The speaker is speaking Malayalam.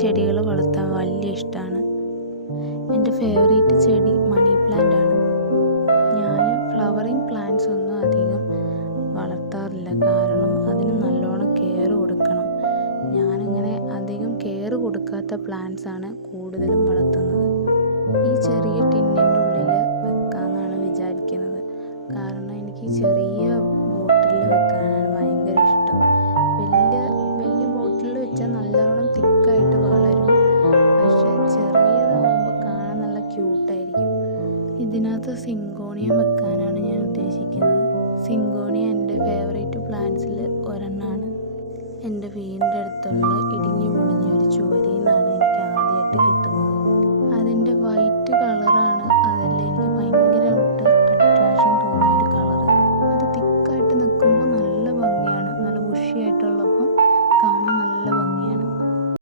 ചെടികൾ വളർത്താൻ വലിയ ഇഷ്ടമാണ്. എൻ്റെ ഫേവറേറ്റ് ചെടി മണി പ്ലാന്റ് ആണ്. ഞാൻ ഫ്ലവറിങ് പ്ലാന്റ്സ് ഒന്നും അധികം വളർത്താറില്ല, കാരണം അതിന് നല്ലോണം കെയർ കൊടുക്കണം. ഞാനങ്ങനെ അധികം കെയർ കൊടുക്കാത്ത പ്ലാന്റ്സ് ആണ് കൂടുതലും വളർത്തുന്നത്. ഈ ചെറിയ ടിന്നിൻ്റെ ഉള്ളിൽ വെക്കാമെന്നാണ് വിചാരിക്കുന്നത്, കാരണം എനിക്ക് ചെറിയ ബോട്ടിലിൽ വെക്കാനാണ് ഭയങ്കര ഇഷ്ടം. വലിയ ബോട്ടിലിൽ വെച്ചാൽ നല്ലോണം തിക്കായിട്ട് വളരും, പക്ഷേ ചെറിയതാവുമ്പോൾ കാണാൻ നല്ല ക്യൂട്ടായിരിക്കും. ഇതിനകത്ത് സിങ്കോണിയം വെക്കാൻ